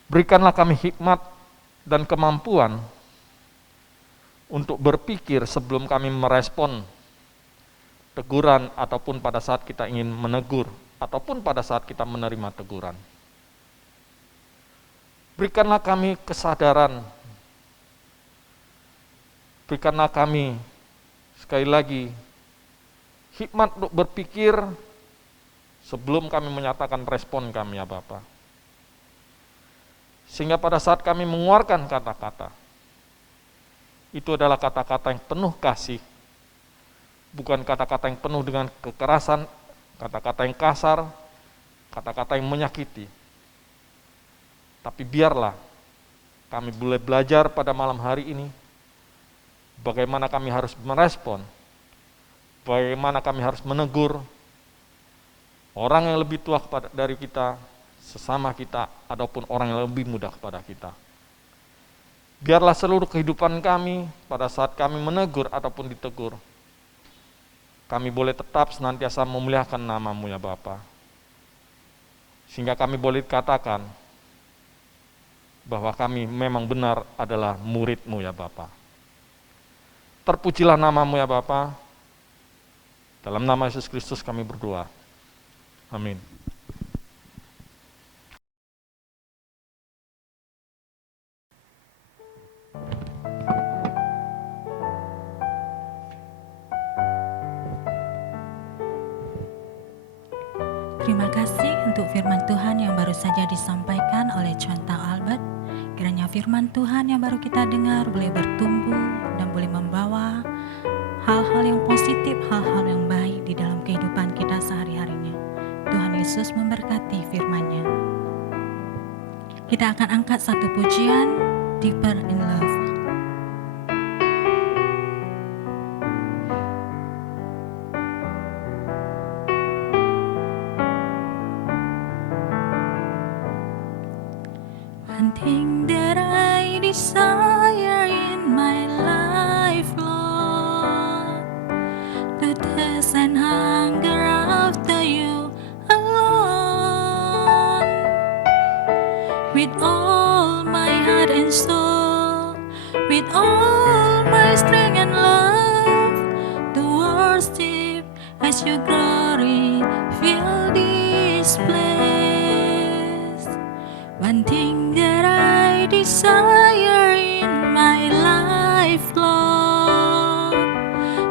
Berikanlah kami hikmat dan kemampuan untuk berpikir sebelum kami merespon teguran ataupun pada saat kita ingin menegur ataupun pada saat kita menerima teguran. Berikanlah kami kesadaran, berikanlah kami sekali lagi hikmat untuk berpikir sebelum kami menyatakan respon kami ya Bapa. Sehingga pada saat kami mengeluarkan kata-kata, itu adalah kata-kata yang penuh kasih, bukan kata-kata yang penuh dengan kekerasan, kata-kata yang kasar, kata-kata yang menyakiti. Tapi biarlah kami boleh belajar pada malam hari ini bagaimana kami harus merespon, bagaimana kami harus menegur orang yang lebih tua dari kita, sesama kita, ataupun orang yang lebih muda kepada kita. Biarlah seluruh kehidupan kami pada saat kami menegur ataupun ditegur, kami boleh tetap senantiasa memuliakan nama-Mu ya Bapa. Sehingga kami boleh katakan bahwa kami memang benar adalah murid-Mu ya Bapa. Terpujilah nama-Mu ya Bapa. Dalam nama Yesus Kristus kami berdoa. Amin. Terima kasih untuk firman Tuhan yang baru saja disampaikan oleh Conta Albert. Kiranya firman Tuhan yang baru kita dengar boleh bertumbuh dan boleh membawa hal-hal yang positif, hal-hal yang baik di dalam kehidupan kita sehari-harinya. Tuhan Yesus memberkati firman-Nya. Kita akan angkat satu pujian, Deeper in Love. One thing that I desire in my life, Lord, to thirst and hunger after You alone, with all my heart and soul, with all my strength and love, to worship as Your glory fill this place. One thing that I desire in my life, Lord,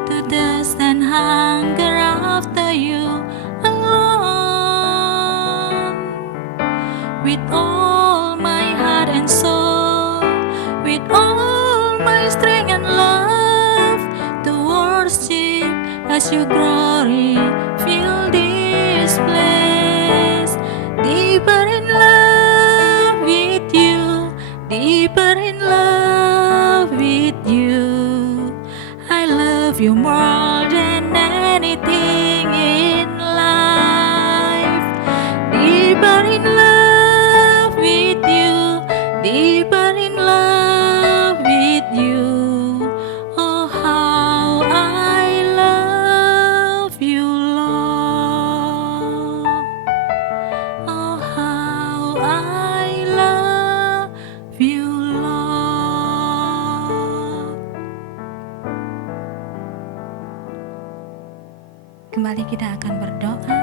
to thirst and hunger after You alone, with all my heart and soul, with all my strength and love, to worship as Your glory fill this place. Deeper in love with You, deeper in love with You. I love You more than anything in life. Deeper in love with You, deeper in love with You. Oh, how Kembali kita akan berdoa.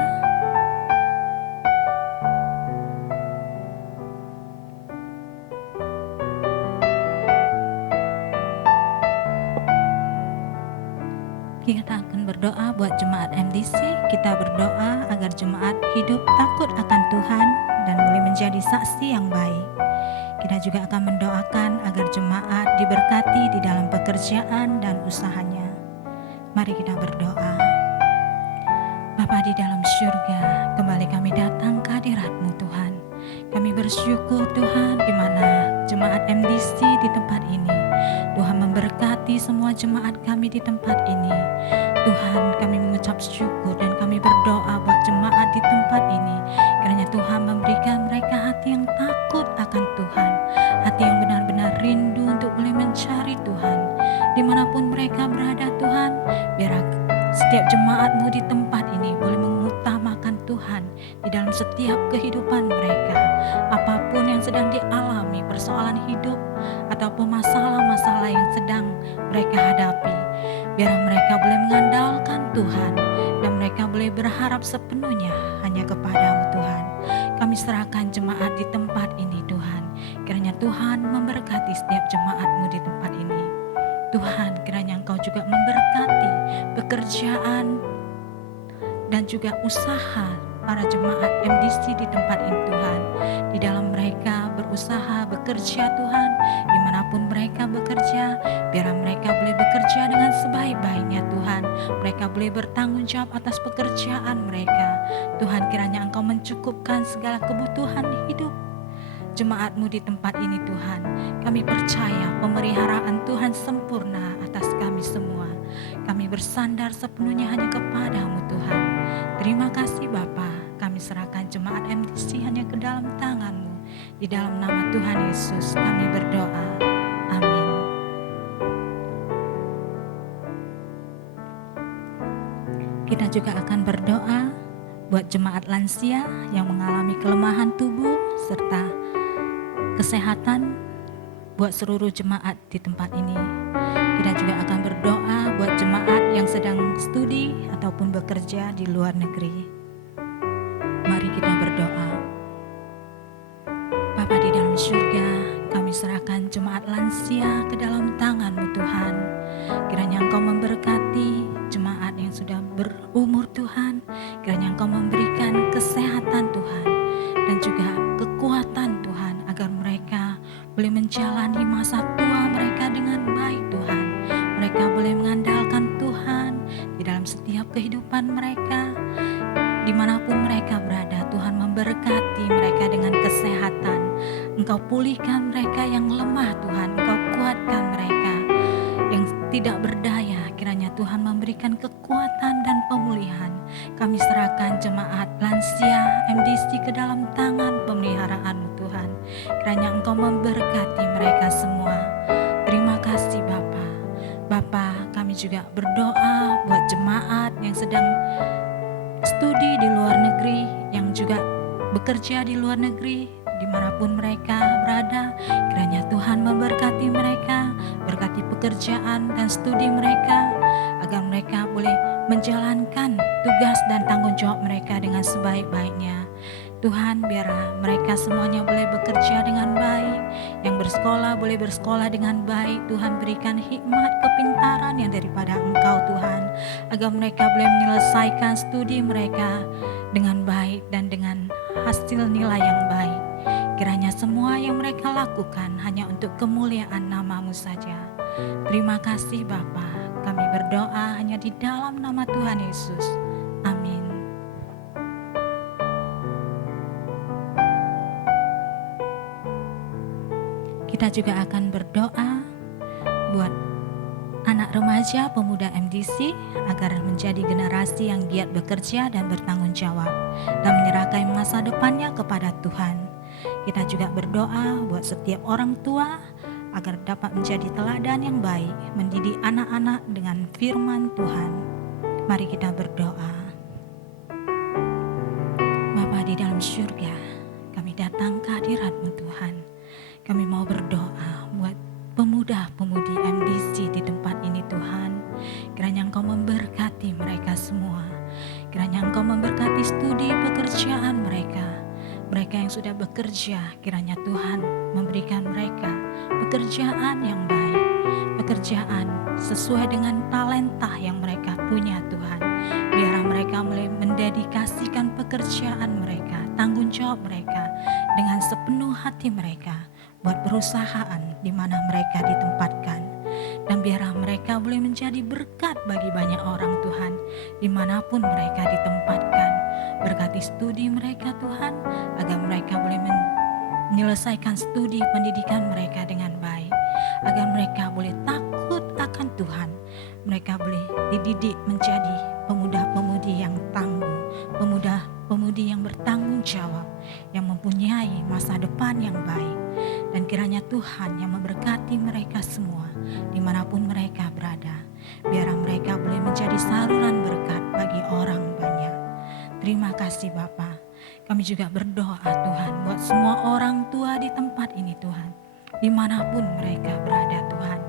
Kita akan berdoa buat jemaat MDC. Kita berdoa agar jemaat hidup takut akan Tuhan dan boleh menjadi saksi yang baik. Kita juga akan mendoakan agar jemaat diberkati di dalam pekerjaan dan usahanya. Mari kita berdoa. Bapa di dalam syurga, kembali kami datang ke hadirat-Mu Tuhan. Kami bersyukur Tuhan di mana jemaat MDC di tempat ini. Tuhan memberkati semua jemaat kami di tempat ini. Tuhan, kami mengucap syukur dan kami berdoa buat jemaat di tempat ini. Kiranya Tuhan memberikan mereka hati yang takut akan Tuhan. Hati yang benar-benar rindu untuk boleh mencari Tuhan. Dimanapun mereka berada Tuhan, biar setiap jemaat-Mu di tempat ini boleh mengutamakan Tuhan di dalam setiap kehidupan mereka. Apapun yang sedang dialami, persoalan hidup ataupun masalah-masalah yang sedang mereka hadapi, biar mereka boleh mengandalkan Tuhan dan mereka boleh berharap sepenuhnya hanya kepada-Mu Tuhan. Kami serahkan jemaat di tempat ini Tuhan. Kiranya Tuhan memberkati setiap jemaat-Mu di tempat ini. Tuhan, kiranya Engkau juga memberkati pekerjaan dan juga usaha para jemaat MDC di tempat ini Tuhan. Di dalam mereka berusaha, bekerja Tuhan, dimanapun mereka bekerja, biar mereka boleh bekerja dengan sebaik-baiknya Tuhan. Mereka boleh bertanggung jawab atas pekerjaan mereka. Tuhan, kiranya Engkau mencukupkan segala kebutuhan hidup jemaat-Mu di tempat ini Tuhan. Kami percaya pemeliharaan Tuhan sempurna atas kami semua. Kami bersandar sepenuhnya hanya kepada-Mu Tuhan. Terima kasih Bapa. Kami serahkan jemaat MDC hanya ke dalam tangan-Mu. Di dalam nama Tuhan Yesus kami berdoa. Amin. Kita juga akan berdoa buat jemaat lansia yang mengalami kelemahan tubuh serta kesehatan buat seluruh jemaat di tempat ini. Kita juga akan berdoa buat jemaat yang sedang studi ataupun bekerja di luar negeri. Mari kita berdoa. Bapa di dalam surga, kami serahkan jemaat lansia ke dalam tangan-Mu Tuhan. Kiranya Engkau memberkati jemaat yang sudah berumur Tuhan. Kiranya Engkau memberikan kesehatan Tuhan dan juga kekuatan Tuhan agar mereka boleh menjalani masa tua mereka dengan baik Tuhan. Mereka boleh mengandalkan Tuhan di dalam setiap kehidupan mereka. Dimanapun mereka berada, Tuhan memberkati mereka dengan kesehatan. Engkau pulihkan mereka yang lemah Tuhan. Engkau kuatkan mereka yang tidak berdaya. Kiranya Tuhan memberikan kekuatan dan pemulihan. Kami serahkan jemaat lansia MDC ke dalam tangan pemeliharaan-Mu Tuhan. Kiranya Engkau memberkati mereka semua. Terima kasih Bapa. Bapa, kami juga berdoa buat jemaat yang sedang studi di luar negeri, yang juga bekerja di luar negeri, dimanapun mereka berada. Kiranya Tuhan memberkati mereka, berkati pekerjaan dan studi mereka, agar mereka boleh menjalankan tugas dan tanggung jawab mereka dengan sebaik-baiknya. Tuhan, biarlah mereka semuanya boleh bekerja dengan baik, yang bersekolah boleh bersekolah dengan baik. Tuhan, berikan hikmat kepintaran yang daripada Engkau Tuhan, agar mereka boleh menyelesaikan studi mereka dengan baik dan dengan hasil nilai yang baik. Kiranya semua yang mereka lakukan hanya untuk kemuliaan nama-Mu saja. Terima kasih Bapa. Kami berdoa hanya di dalam nama Tuhan Yesus. Amin. Kita juga akan berdoa buat anak remaja pemuda MDC agar menjadi generasi yang giat bekerja dan bertanggung jawab dan menyerahkan masa depannya kepada Tuhan. Kita juga berdoa buat setiap orang tua agar dapat menjadi teladan yang baik, mendidik anak-anak dengan firman Tuhan. Mari kita berdoa. Bapa di dalam surga, kami datang ke hadirat-Mu Tuhan. Kami mau berdoa buat pemuda-pemudi MDC di tempat ini Tuhan. Kiranya Engkau memberkati mereka semua. sudah bekerja, kiranya Tuhan memberikan mereka pekerjaan yang baik, pekerjaan sesuai dengan talenta yang mereka punya Tuhan. Biarlah mereka mulai mendedikasikan pekerjaan mereka, tanggung jawab mereka dengan sepenuh hati mereka buat perusahaan di mana mereka ditempatkan. Dan biarlah mereka boleh menjadi berkat bagi banyak orang Tuhan, dimanapun mereka ditempatkan. Berkati studi mereka Tuhan, agar mereka boleh menyelesaikan studi pendidikan mereka dengan baik. Agar mereka boleh takut akan Tuhan. Mereka boleh dididik menjadi pemuda-pemudi yang tangguh, pemuda-pemudi yang bertanggung jawab, yang mempunyai masa depan yang baik. Dan kiranya Tuhan yang memberkati mereka semua, dimanapun mereka berada. Biarlah mereka boleh menjadi saluran berkat bagi orang banyak. Terima kasih Bapa. Kami juga berdoa Tuhan buat semua orang tua di tempat ini Tuhan. Dimanapun mereka berada Tuhan.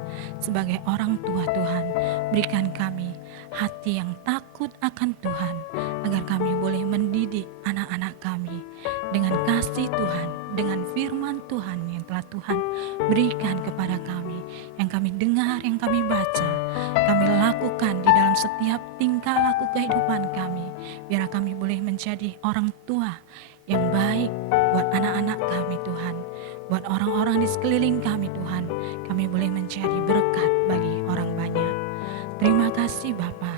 Sebagai orang tua Tuhan, berikan kami hati yang takut akan Tuhan. Agar kami boleh mendidik anak-anak kami dengan kasih Tuhan, dengan firman Tuhan yang telah Tuhan berikan kepada kami, yang kami dengar, yang kami baca, kami lakukan di dalam setiap tingkah laku kehidupan kami. Biar kami boleh menjadi orang tua yang baik buat anak-anak kami Tuhan, buat orang-orang di sekeliling kami Tuhan. Kami boleh menjadi berkat bagi orang banyak. Terima kasih Bapa,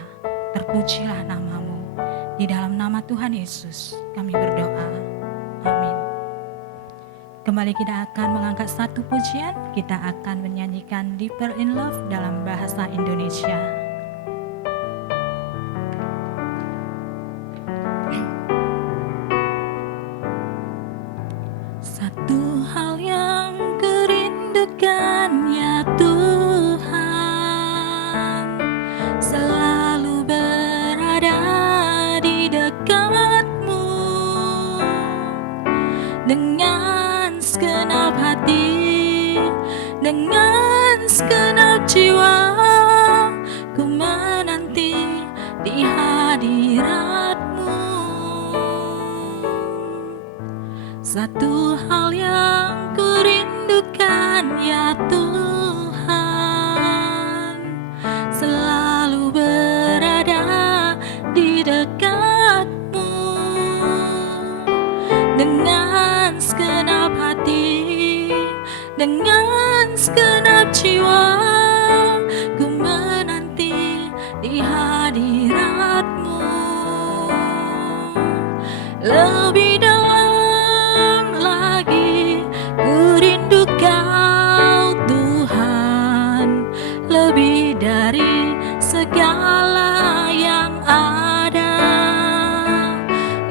terpujilah nama-Mu. Di dalam nama Tuhan Yesus kami berdoa. Amin. Kembali kita akan mengangkat satu pujian. Kita akan menyanyikan Deeper in Love dalam bahasa Indonesia. Satu hal yang kurindukan ya Tuhan, selalu berada di dekat-Mu dengan segenap hati, dengan segenap jiwa. Ku menanti di hadirat-Mu. Satu hal yang kurindukan ya Tuhan, selalu berada di dekat-Mu dengan segenap hati, dengan segenap jiwa. Ku menanti di hadirat-Mu. Lebih dalam lagi ku rindu Kau Tuhan, lebih dari segala yang ada.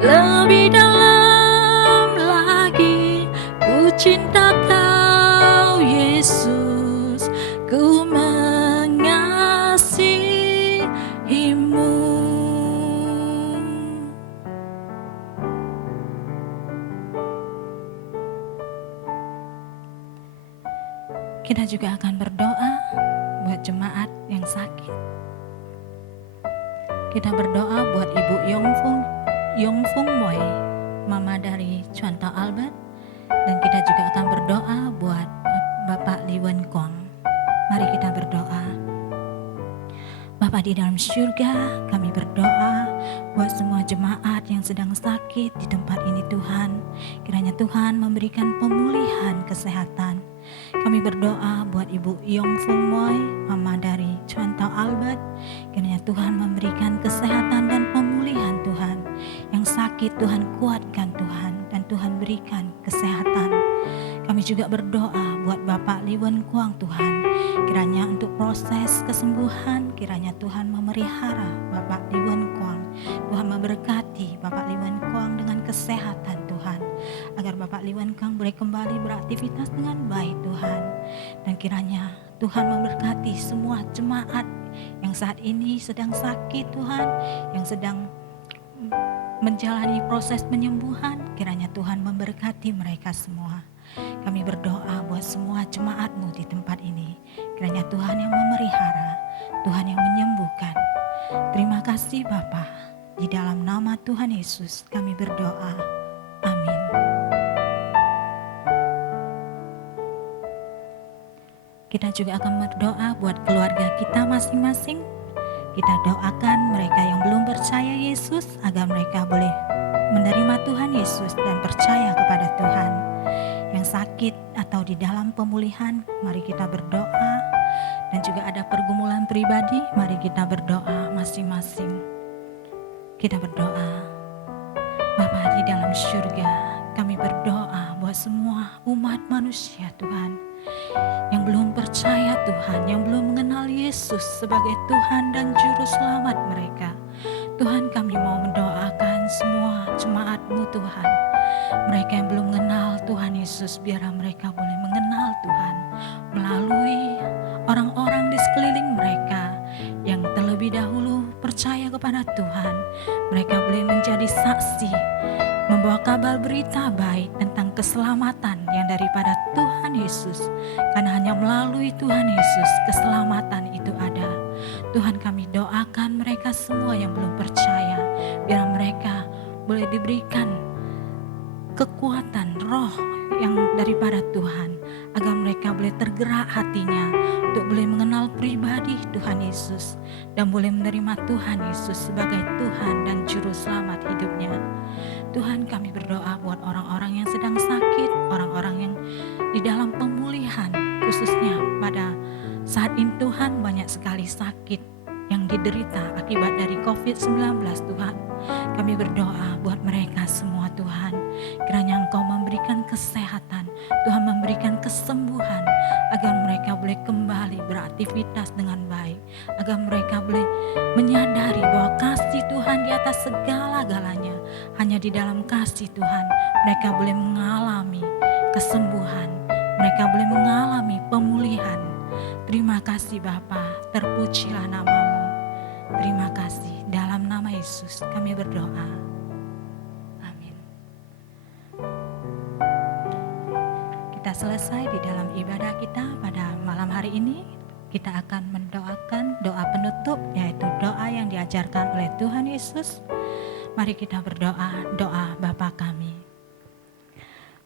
Lebih dalam lagi ku cinta Kau Yesus, ku mengasihi-Mu. Kita juga akan berdoa buat jemaat yang sakit. Kita berdoa buat Ibu Yong Fung Moy, Mama dari Chuan Tau Albert. Dan kita juga akan berdoa buat Bapak Li Wen Kwang. Mari kita berdoa. Bapa di dalam surga, kami berdoa buat semua jemaat yang sedang sakit di tempat ini Tuhan. Kiranya Tuhan memberikan pemulihan kesehatan. Kami berdoa buat Ibu Yong Fung Moy, Mama dari Chuan Tau Albert. Kiranya Tuhan memberikan kesehatan dan pemulihan Tuhan. Yang sakit Tuhan kuatkan Tuhan, dan Tuhan berikan kesehatan. Kami juga berdoa buat Bapak Li Wen Kwang Tuhan. Kiranya untuk proses kesembuhan, kiranya Tuhan memelihara Bapak Li Wen Kwang. Tuhan memberkati Bapak Li Wen Kwang dengan kesehatan Tuhan. Agar Bapak Li Wen Kwang boleh kembali beraktivitas dengan baik Tuhan. Dan kiranya Tuhan memberkati semua jemaat yang saat ini sedang sakit Tuhan, yang sedang menjalani proses penyembuhan. Kiranya Tuhan memberkati mereka semua. Kami berdoa buat semua jemaat-Mu di tempat ini. Kiranya Tuhan yang memelihara, Tuhan yang menyembuhkan. Terima kasih Bapa. Di dalam nama Tuhan Yesus kami berdoa. Amin. kita juga akan berdoa buat keluarga kita masing-masing. Kita doakan mereka yang belum percaya Yesus agar mereka boleh menerima Tuhan Yesus dan percaya kepada Tuhan. Yang sakit atau di dalam pemulihan, mari kita berdoa. Dan juga ada pergumulan pribadi, mari kita berdoa masing-masing. Kita berdoa. Bapa di dalam surga, kami berdoa buat semua umat manusia Tuhan yang belum percaya Tuhan, yang belum mengenal Yesus sebagai Tuhan dan Juru Selamat mereka. Tuhan, kami mau mendoakan semua jemaat-Mu Tuhan. Mereka yang belum mengenal Tuhan Yesus, biarlah mereka boleh mengenal Tuhan melalui orang-orang di sekeliling mereka yang terlebih dahulu percaya kepada Tuhan. Mereka boleh menjadi saksi, membawa kabar berita baik tentang keselamatan yang daripada Tuhan Yesus. Karena hanya melalui Tuhan Yesus keselamatan itu ada. Tuhan, kami doakan mereka semua yang belum percaya, biar mereka boleh diberikan kekuatan roh yang daripada Tuhan, agar mereka boleh tergerak hatinya untuk boleh mengenal pribadi Tuhan Yesus dan boleh menerima Tuhan Yesus sebagai Tuhan dan Juru Selamat hidupnya. Tuhan, kami berdoa buat orang-orang yang sedang sakit, orang-orang yang di dalam pemulihan, khususnya pada saat ini Tuhan, banyak sekali sakit yang diderita akibat dari COVID-19 Tuhan. Kami berdoa buat mereka semua Tuhan, kiranya Engkau memberikan kesehatan, Tuhan memberikan kesembuhan, agar mereka boleh kembali beraktivitas dengan baik, agar mereka boleh menyadari bahwa kasih Tuhan di atas segala-galanya. Hanya di dalam kasih Tuhan mereka boleh mengalami kesembuhan, mereka boleh mengalami pemulihan. Terima kasih Bapa, terpujilah nama-Mu. Terima kasih, dalam nama Yesus kami berdoa. Amin. Kita selesai di dalam ibadah kita pada malam hari ini. Kita akan mendoakan doa penutup, yaitu doa yang diajarkan oleh Tuhan Yesus. Mari kita berdoa, doa Bapa kami.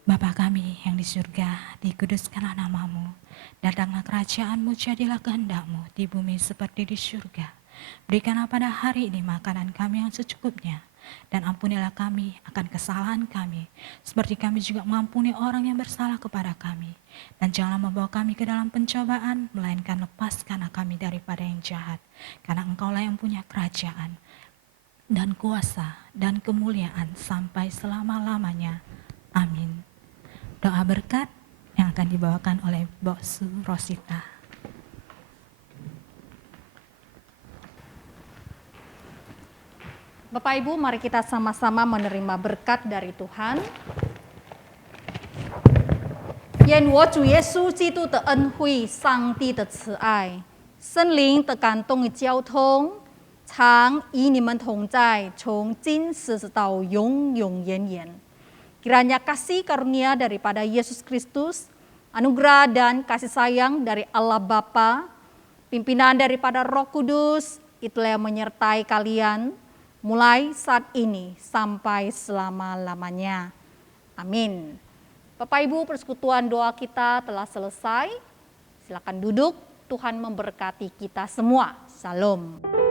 Bapa kami yang di surga, dikuduskanlah nama-Mu. Datanglah kerajaan-Mu, jadilah kehendak-Mu di bumi seperti di surga. Berikanlah pada hari ini makanan kami yang secukupnya, dan ampunilah kami akan kesalahan kami, seperti kami juga mengampuni orang yang bersalah kepada kami. Dan janganlah membawa kami ke dalam pencobaan, melainkan lepaskanlah kami daripada yang jahat. Karena Engkaulah yang punya kerajaan, dan kuasa, dan kemuliaan sampai selama-lamanya. Amin. Doa berkat yang akan dibawakan oleh Boksu Rosita. Bapak Ibu, mari kita sama-sama menerima berkat dari Tuhan. 愿我主耶稣基督的恩惠、上帝的慈爱、圣灵的感动与交通，常与你们同在，从今时直到永永远远。Kiranya kasih karunia daripada Yesus Kristus, anugerah dan kasih sayang dari Allah Bapa, pimpinan daripada Roh Kudus, itulah yang menyertai kalian, mulai saat ini sampai selama-lamanya. Amin. Bapak Ibu, persekutuan doa kita telah selesai. Silakan duduk, Tuhan memberkati kita semua. Shalom.